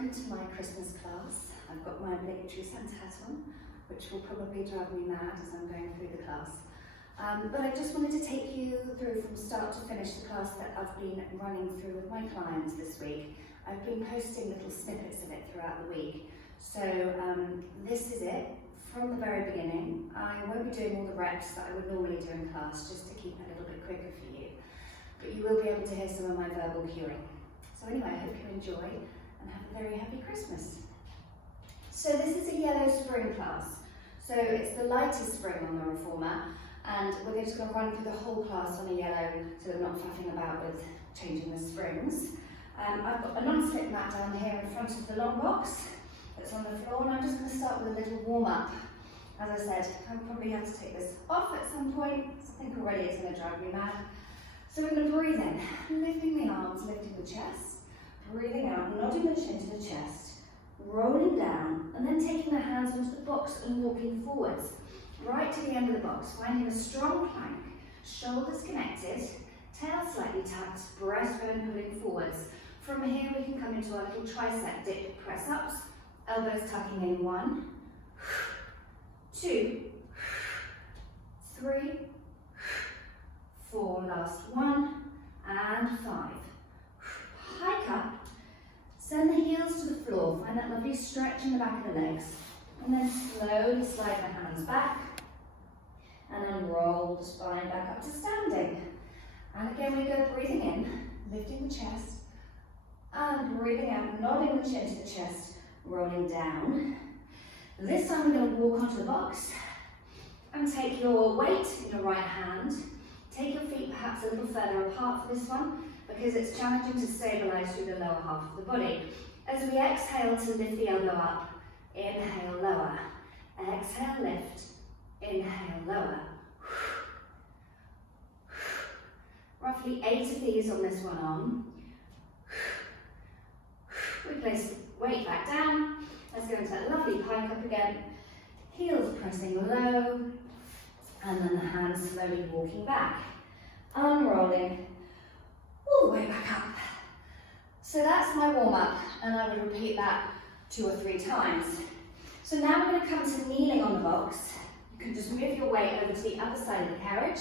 welcome to my Christmas class. I've got my obligatory Santa hat on, which will probably drive me mad as I'm going through the class. But I just wanted to take you through from start to finish the class that I've been running through with my clients this week. I've been posting little snippets of it throughout the week. So this is it from the very beginning. I won't be doing all the reps that I would normally do in class, just to keep it a little bit quicker for you. But you will be able to hear some of my verbal cueing. So anyway, I hope you enjoy and have a very happy Christmas. So this is a yellow spring class. So it's the lightest spring on the reformer, and we're just going to run through the whole class on a yellow so we're not faffing about with changing the springs. I've got a non-slip mat down here in front of the long box that's on the floor, and I'm just going to start with a little warm-up. As I said, I'll probably have to take this off at some point, because I think already it's going to drive me mad. So we're going to breathe in, lifting the arms, lifting the chest, breathing out, nodding the chin to the chest, rolling down, and then taking the hands onto the box and walking forwards, right to the end of the box, finding a strong plank, shoulders connected, tail slightly tucked, breastbone pulling forwards. From here we can come into our little tricep dip press ups, elbows tucking in 1, 2, 3, 4, last 1, and 5. Hike up, send the heels to the floor, find that lovely stretch in the back of the legs, and then slowly slide the hands back, and then roll the spine back up to standing. And again we go breathing in, lifting the chest, and breathing out, nodding the chin to the chest, rolling down. This time we're going to walk onto the box, and take your weight in your right hand. Take your feet perhaps a little further apart for this one, because it's challenging to stabilise through the lower half of the body. As we exhale to lift the elbow up, inhale, lower. Exhale, lift, inhale, lower. Roughly 8 of these on this one arm. We place the weight back down. Let's go into that lovely pike up again. Heels pressing low, and then the hands slowly walking back. Unrolling, all the way back up. So that's my warm-up, and I would repeat that 2 or 3 times. So now we're going to come to kneeling on the box. You can just move your weight over to the other side of the carriage.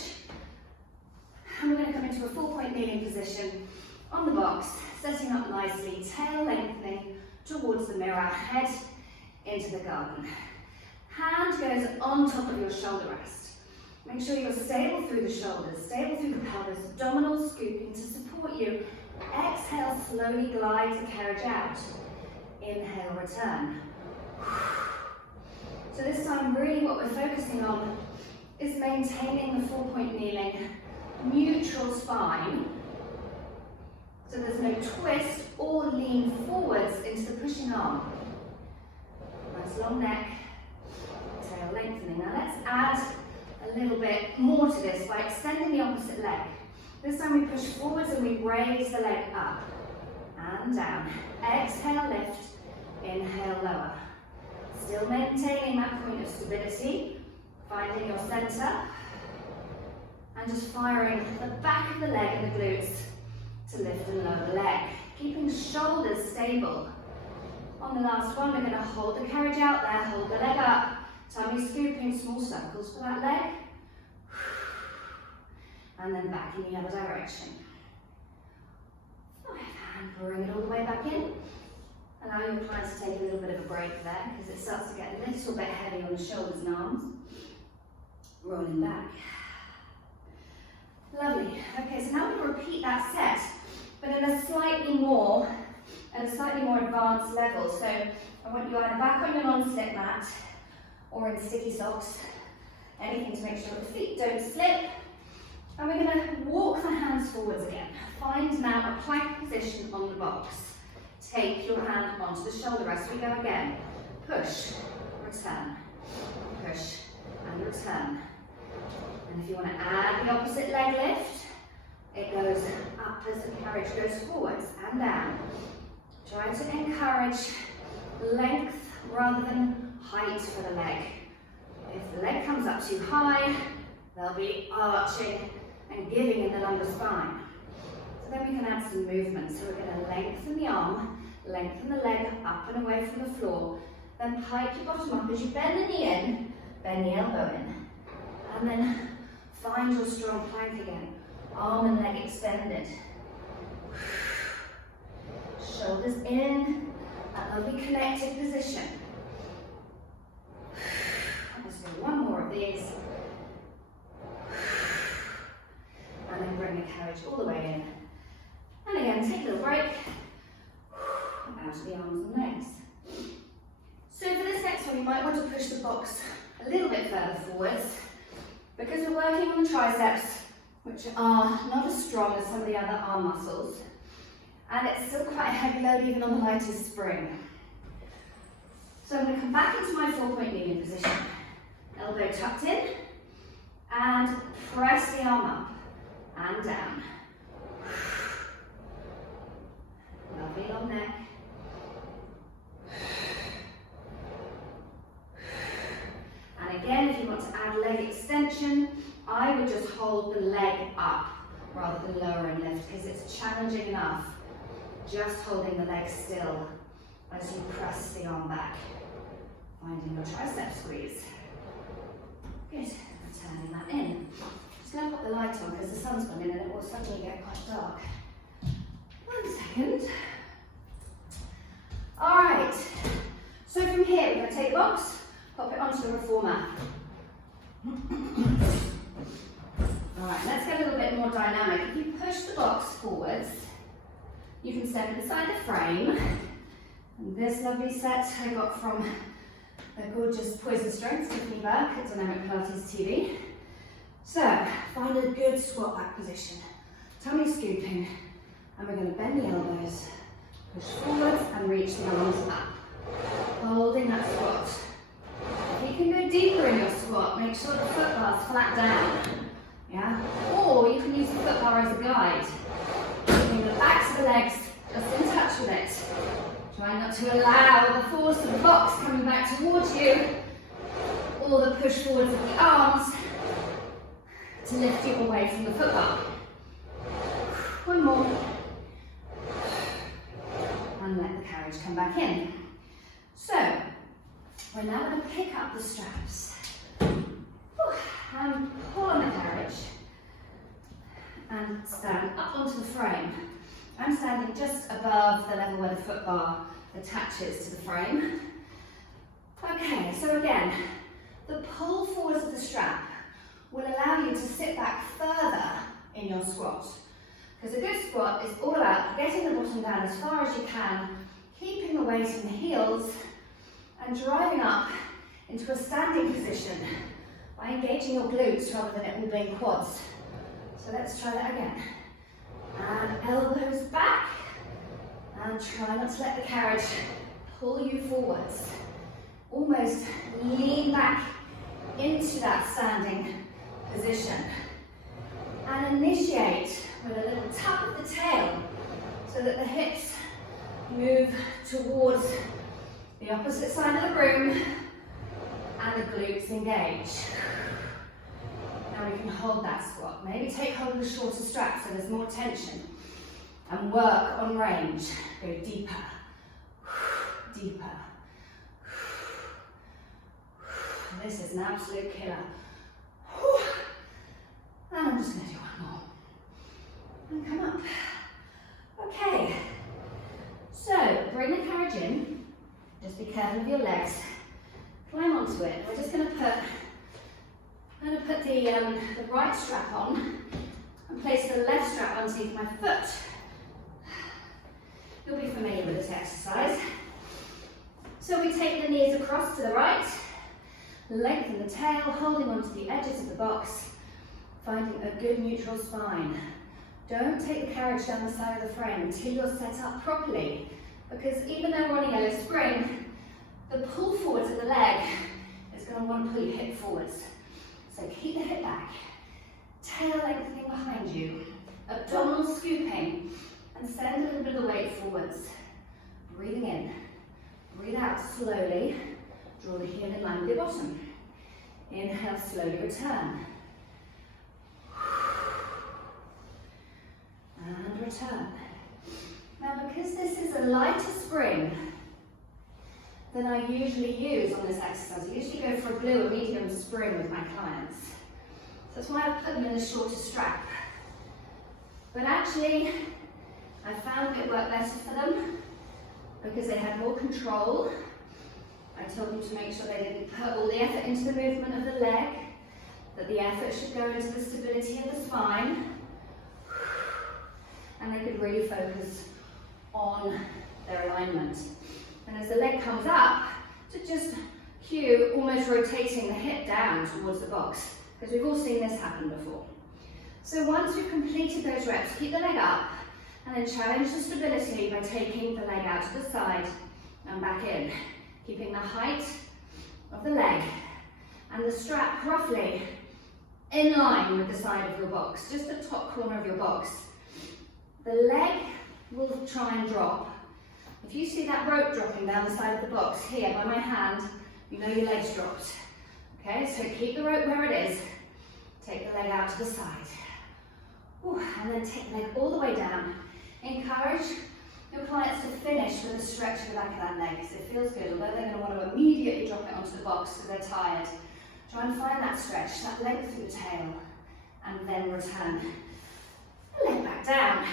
And we're going to come into a full-point kneeling position on the box, setting up nicely, tail lengthening towards the mirror, head into the garden. Hand goes on top of your shoulder rest. Make sure you're stable through the shoulders, stable through the pelvis, abdominal scooping to support you. Exhale, slowly glide the carriage out. Inhale, return. So this time, really what we're focusing on is maintaining the full-point kneeling, neutral spine, so there's no twist or lean forwards into the pushing arm. Nice long neck, tail lengthening. Now let's add a little bit more to this by extending the opposite leg. This time we push forwards and we raise the leg up and down. Exhale, lift, inhale, lower. Still maintaining that point of stability, finding your center, and just firing the back of the leg and the glutes to lift and lower the leg. Keeping the shoulders stable. On the last one, we're going to hold the carriage out there, hold the leg up, tummy scooping, small circles for that leg. And then back in the other direction. And bring it all the way back in. Allow your clients to take a little bit of a break there, because it starts to get a little bit heavy on the shoulders and arms. Rolling back. Lovely. Okay, so now we're going to repeat that set, but at a slightly more advanced level. So I want you either back on your non-slip mat or in sticky socks, anything to make sure the feet don't slip. And we're going to walk the hands forwards again. Find now a plank position on the box. Take your hand onto the shoulder rest. We go again. Push, return, push, and return. And if you want to add the opposite leg lift, it goes up as the carriage goes forwards and down. Try to encourage length rather than height for the leg. If the leg comes up too high, they'll be arching and giving in the lumbar spine. So then we can add some movement. So we're going to lengthen the arm, Lengthen the leg up and away from the floor. Then pike your bottom up as you bend the knee in, bend the elbow in. And then find your strong plank again. Arm and leg extended. Shoulders in, that lovely connected position. Let's do one more of these. And then bring the carriage all the way in. And again, take a little break. Out of the arms and legs. So for this next one, you might want to push the box a little bit further forwards because we're working on the triceps, which are not as strong as some of the other arm muscles. And it's still quite a heavy load even on the lightest spring. So I'm going to come back into my 4-point kneeling position. Elbow tucked in and press the arm up and down. Lovely long neck. And again, if you want to add leg extension, I would just hold the leg up rather than lower and lift because it's challenging enough just holding the leg still as you press the arm back, finding your tricep squeeze. Good, turning that in. Just going to put the light on because the sun's gone in and it will suddenly get quite dark. 1 second. All right, so from here we're going to take the box, pop it onto the reformer. All right, let's get a little bit more dynamic. If you push the box forwards, you can step inside the frame. And this lovely set I got from the gorgeous Poison Strength, Tiffany Burke at Dynamic Pilates TV. So, find a good squat back position. Tummy scooping, and we're going to bend the elbows, push forwards and reach the arms up. Holding that squat. If you can go deeper in your squat, make sure the foot bar's flat down. Yeah? Or you can use the foot bar as a guide. Keeping the backs of the legs just in touch with it. Try not to allow the force of the box coming back towards you, or the push forwards of the arms to lift you away from the foot bar. One more. And let the carriage come back in. So, we're now going to pick up the straps and pull on the carriage and stand up onto the frame. I'm standing just above the level where the foot bar attaches to the frame. Okay, so again, the pull forwards of the strap will allow you to sit back further in your squat. Because a good squat is all about getting the bottom down as far as you can, keeping the weight in the heels, and driving up into a standing position by engaging your glutes rather than it all being quads. So let's try that again. And elbows back, and try not to let the carriage pull you forwards. Almost lean back into that standing position. And initiate with a little tap of the tail so that the hips move towards the opposite side of the room and the glutes engage. Now we can hold that squat. Maybe take hold of the shorter strap so there's more tension. And work on range. Go deeper, deeper. This is an absolute killer. And I'm just going to do one more. And come up. Okay. So, bring the carriage in. Just be careful of your legs. Climb onto it. We're just going to put the right strap on and place the left strap underneath my foot. You'll be familiar with this exercise. So we take the knees across to the right, lengthen the tail, holding onto the edges of the box, finding a good neutral spine. Don't take the carriage down the side of the frame until you're set up properly, because even though we're on a yellow spring, the pull forwards of the leg is going to want to pull your hip forwards. So keep the hip back, tail lengthening behind you, abdominal scooping, and send a little bit of the weight forwards. Breathing in, breathe out slowly, draw the heel in line with your bottom. Inhale, slowly return. And return. Now because because this is a lighter spring than I usually use on this exercise. I usually go for a blue or medium spring with my clients. So that's why I put them in the shorter strap. But actually, I found it worked better for them because they had more control. I told them to make sure they didn't put all the effort into the movement of the leg, that the effort should go into the stability of the spine, and they could really focus on their alignment. And as the leg comes up, to just cue almost rotating the hip down towards the box, because we've all seen this happen before. So once you've completed those reps, keep the leg up, and then challenge the stability by taking the leg out to the side and back in, keeping the height of the leg and the strap roughly in line with the side of your box, just the top corner of your box. The leg will try and drop. If you see that rope dropping down the side of the box here by my hand, you know your leg's dropped. Okay, so keep the rope where it is. Take the leg out to the side. Ooh, and then take the leg all the way down. Encourage your clients to finish with a stretch of the back of that leg because it feels good, although they're going to want to immediately drop it onto the box because they're tired. Try and find that stretch, that length through the tail, and then return the leg back down.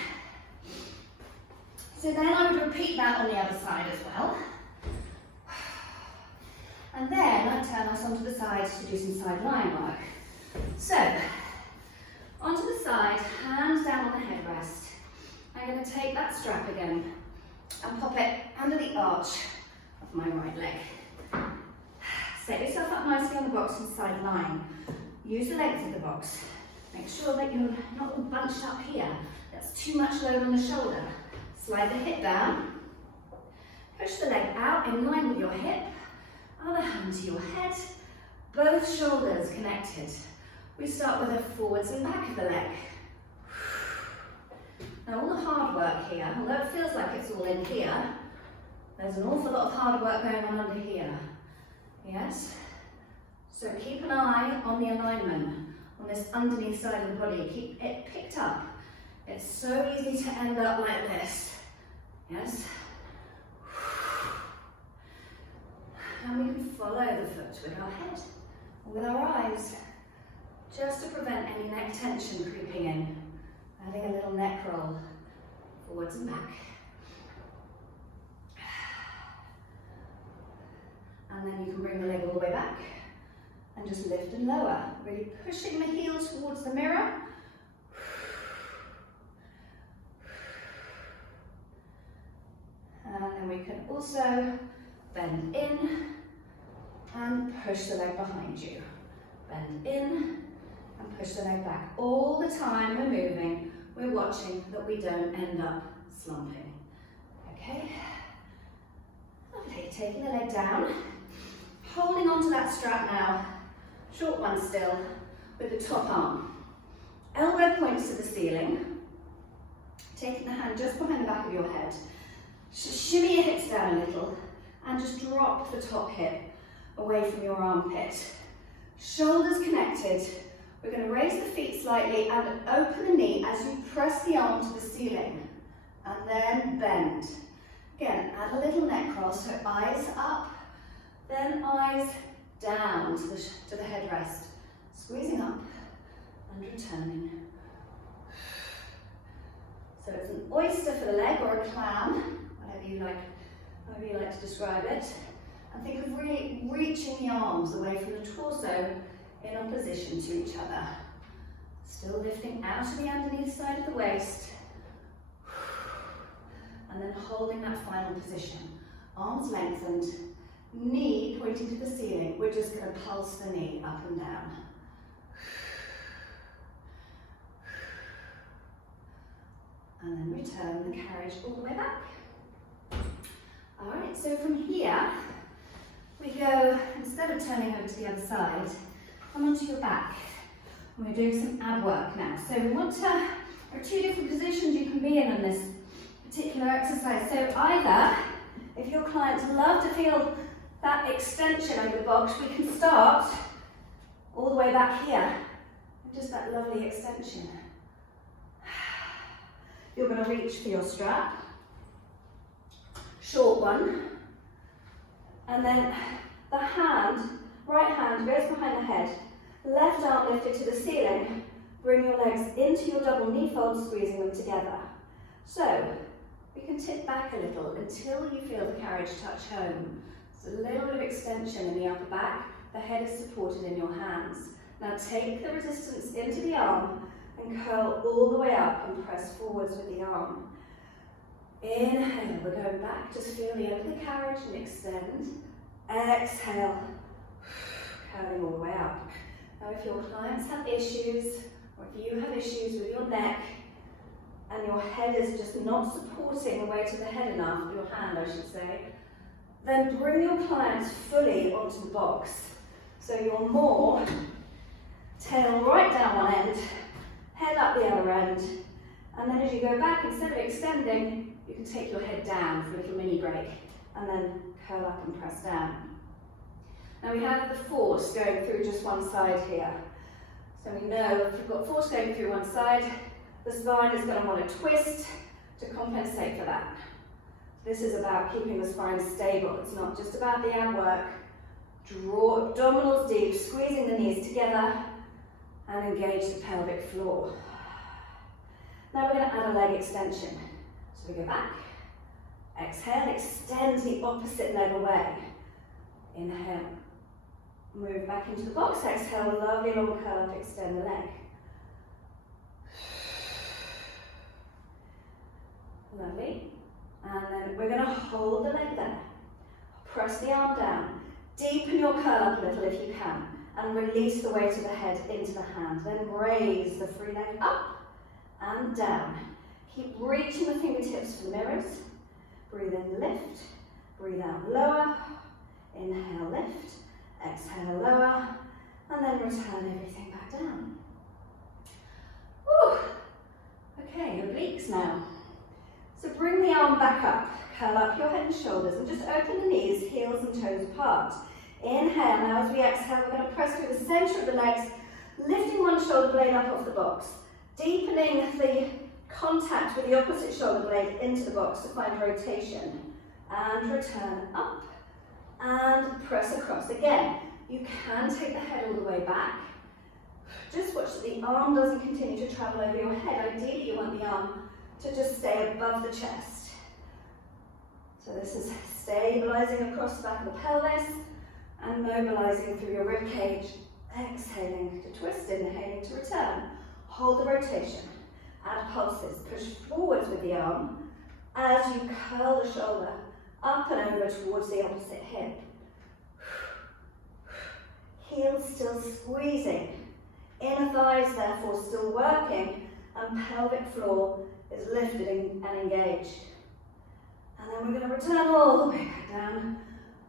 So then I would repeat that on the other side as well. And then I'd turn us onto the side to do some side line work. So, onto the side, hands down on the headrest. I'm going to take that strap again and pop it under the arch of my right leg. Set yourself up nicely on the box and side line. Use the length of the box. Make sure that you're not all bunched up here. That's too much load on the shoulder. Slide the hip down. Push the leg out in line with your hip. Other hand to your head. Both shoulders connected. We start with the forwards and back of the leg. Now all the hard work here, although it feels like it's all in here, there's an awful lot of hard work going on under here. Yes? So keep an eye on the alignment, on this underneath side of the body. Keep it picked up. It's so easy to end up like this. Yes? And we can follow the foot with our head, or with our eyes, just to prevent any neck tension creeping in. Adding a little neck roll, forwards and back. And then you can bring the leg all the way back and just lift and lower, really pushing the heel towards the mirror. And then we can also bend in and push the leg behind you. Bend in and push the leg back. All the time we're moving, we're watching that we don't end up slumping. Okay? Lovely, taking the leg down. Holding onto that strap now, short one still, with the top arm. Elbow points to the ceiling. Taking the hand just behind the back of your head. Shimmy your hips down a little and just drop the top hip away from your armpit. Shoulders connected. We're going to raise the feet slightly and open the knee as you press the arm to the ceiling. And then bend. Again, add a little neck roll, so eyes up, then eyes down to the headrest. Squeezing up and returning. So it's an oyster for the leg or a clam, however you like to describe it. And think of really reaching the arms away from the torso in opposition to each other. Still lifting out to the underneath side of the waist. And then holding that final position. Arms lengthened, knee pointing to the ceiling. We're just going to pulse the knee up and down. And then return the carriage all the way back. All right, so from here, we go, instead of turning over to the other side, come onto your back. And we're doing some ab work now. So we want to, there are two different positions you can be in this particular exercise. So either, if your clients love to feel that extension over the box, we can start all the way back here. Just that lovely extension. You're going to reach for your strap. short one. And then the hand, right hand goes behind the head, left arm lifted to the ceiling. Bring your legs into your double knee fold, squeezing them together. So we can tip back a little until you feel the carriage touch home. So a little bit of extension in the upper back. The head is supported in your hands. Now take the resistance into the arm and curl all the way up and press forwards with the arm. Inhale, we're going back. Just feel the end of the carriage and extend. Exhale, curling all the way up. Now if your clients have issues, or if you have issues with your neck, and your head is just not supporting the weight of the head enough, your hand I should say, then bring your clients fully onto the box. So you're more tail right down one end, head up the other end, and then as you go back, instead of extending, you can take your head down for a little mini break, and then curl up and press down. Now we have the force going through just one side here. So we know if we've got force going through one side, the spine is going to want to twist to compensate for that. This is about keeping the spine stable. It's not just about the ab work. Draw abdominals deep, squeezing the knees together, and engage the pelvic floor. Now we're going to add a leg extension. So we go back, exhale, extend the opposite leg away. Inhale, move back into the box, exhale, lovely long curl up, extend the leg. Lovely. And then we're going to hold the leg there. Press the arm down. Deepen your curl up a little if you can. And release the weight of the head into the hand. Then raise the free leg up and down. Keep reaching the fingertips for the mirrors. Breathe in, lift. Breathe out, lower. Inhale, lift. Exhale, lower. And then return everything back down. Woo. Okay, your obliques now. So bring the arm back up, curl up your head and shoulders, and just open the knees, heels and toes apart. Inhale, now as we exhale, we're going to press through the centre of the legs, lifting one shoulder blade up off the box, deepening the contact with the opposite shoulder blade into the box to find rotation, and return up, and press across. Again, you can take the head all the way back. Just watch that the arm doesn't continue to travel over your head. Ideally, you want the arm to just stay above the chest. So this is stabilizing across the back of the pelvis and mobilizing through your rib cage. Exhaling to twist, inhaling to return. Hold the rotation. Add pulses. Push forwards with the arm as you curl the shoulder up and over towards the opposite hip. Heels still squeezing. Inner thighs therefore still working, and pelvic floor is lifted and engaged. And then we're going to return all the way back down.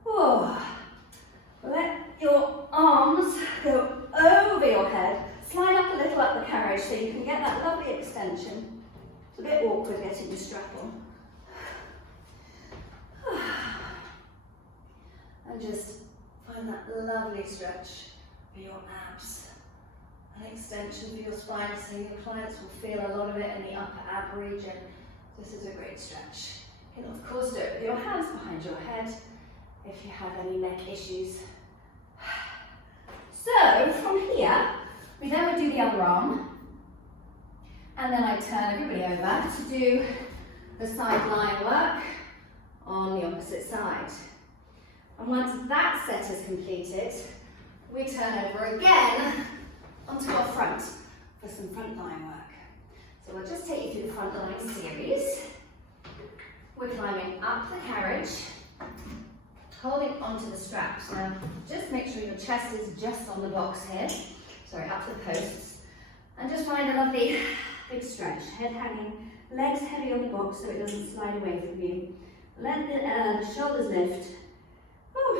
Oh. Let your arms go over your head. Slide up a little up the carriage so you can get that lovely extension. It's a bit awkward getting your strap on. And just find that lovely stretch for your abs. An extension for your spine, so your clients will feel a lot of it in the upper ab region. This is a great stretch. You can of course do it with your hands behind your head if you have any neck issues. So from here, we then would do the other arm, and then I turn everybody over to do the side line work on the opposite side. And once that set is completed, we turn over again onto our front for some front line work. So we'll just take you through the front line series. We're climbing up the carriage, holding onto the straps. Now, just make sure your chest is just on the box here. Sorry, up to the posts. And just find a lovely big stretch. Head hanging, legs heavy on the box so it doesn't slide away from you. Let the shoulders lift.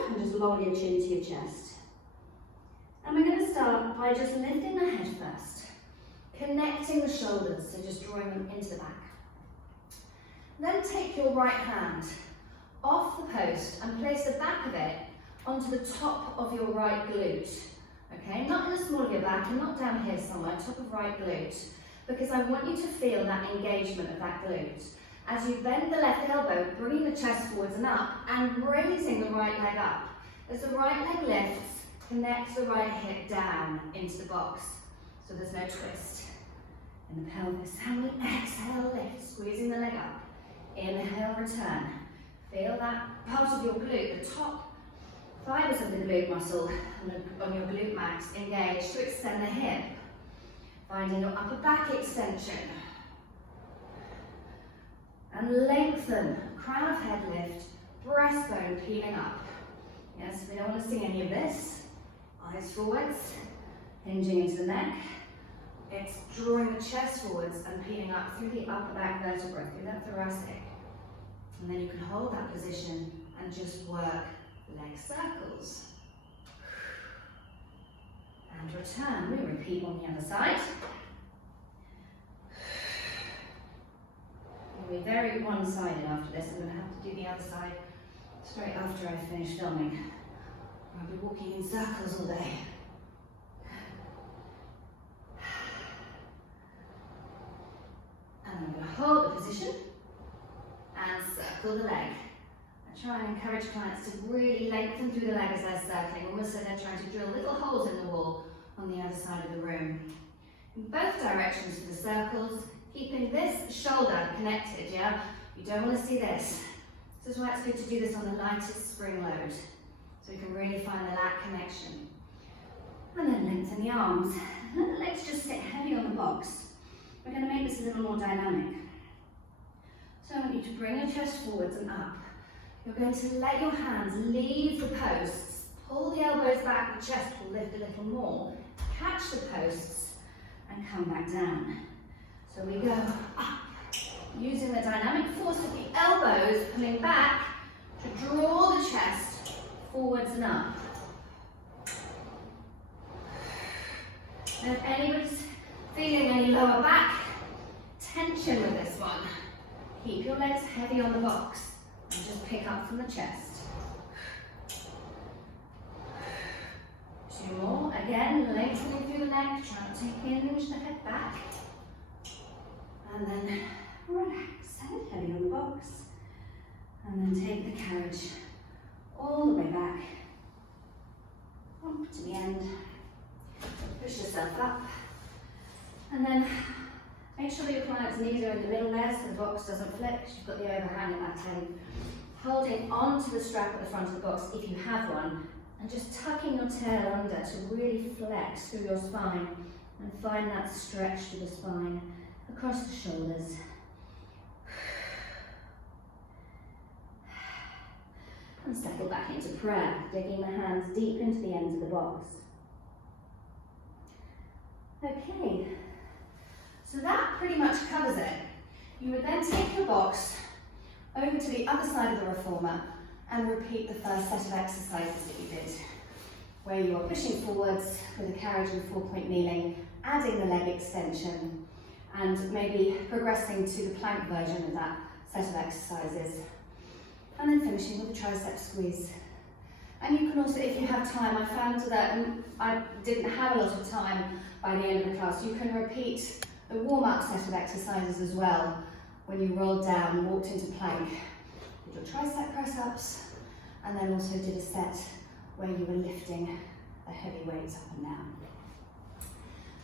And just lower your chin to your chest. And we're going to start by just lifting the head first. Connecting the shoulders, so just drawing them into the back. Then take your right hand off the post and place the back of it onto the top of your right glute. Okay, not in the small of your back and not down here somewhere, top of right glute, because I want you to feel that engagement of that glute. As you bend the left elbow, bringing the chest forwards and up, and raising the right leg up. As the right leg lifts, connect the right hip down into the box, so there's no twist in the pelvis. And we exhale, lift, squeezing the leg up. Inhale, return. Feel that part of your glute, the top fibers of the glute muscle on your glute max engage to extend the hip. Finding your upper back extension. And lengthen, crown of head lift, breastbone peeling up. Yes, we don't want to see any of this. Eyes forwards, hinging into the neck. It's drawing the chest forwards and peeling up through the upper back vertebra, through that thoracic. And then you can hold that position and just work leg circles. And return. We repeat on the other side. We'll be very one-sided after this. I'm going to have to do the other side straight after I finish filming. I'll be walking in circles all day. And I'm going to hold the position and circle the leg. I try and encourage clients to really lengthen through the leg as they're circling, almost so they're trying to drill little holes in the wall on the other side of the room. In both directions for the circles, keeping this shoulder connected, yeah? You don't want to see this. This is why it's good to do this on the lightest spring load, so you can really find the lat connection. And then lengthen the arms. Let the legs just sit heavy on the box. We're going to make this a little more dynamic. So I want you to bring your chest forwards and up. You're going to let your hands leave the posts. Pull the elbows back, the chest will lift a little more. Catch the posts and come back down. So we go up, using the dynamic force of the elbows pulling back to draw the chest forwards and up. And if anybody's feeling any lower back tension with this one, keep your legs heavy on the box and just pick up from the chest. 2 more. Again, lengthening through the neck, try not to hinge the head back. And then relax, head heavy on the box. And then take the carriage all the way back, up to the end. Push yourself up. And then make sure that your client's knees are in the middle there so the box doesn't flip because you've got the overhang at that tape. Holding onto the strap at the front of the box if you have one, and just tucking your tail under to really flex through your spine and find that stretch through the spine, across the shoulders. And settle back into prayer, digging the hands deep into the ends of the box. Okay, so that pretty much covers it. You would then take your box over to the other side of the reformer and repeat the first set of exercises that you did, where you are pushing forwards with a carriage and 4-point kneeling, adding the leg extension, and maybe progressing to the plank version of that set of exercises, and then finishing with a tricep squeeze. And you can also, if you have time, I found that I didn't have a lot of time by the end of the class, you can repeat the warm-up set of exercises as well when you rolled down and walked into plank. Did your tricep press-ups, and then also did a set where you were lifting the heavy weights up and down.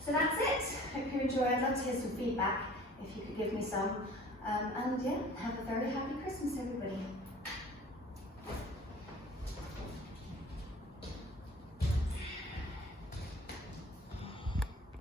So that's it. Hope you enjoy. I'd love to hear some feedback if you could give me some. And yeah, have a very happy Christmas, everybody.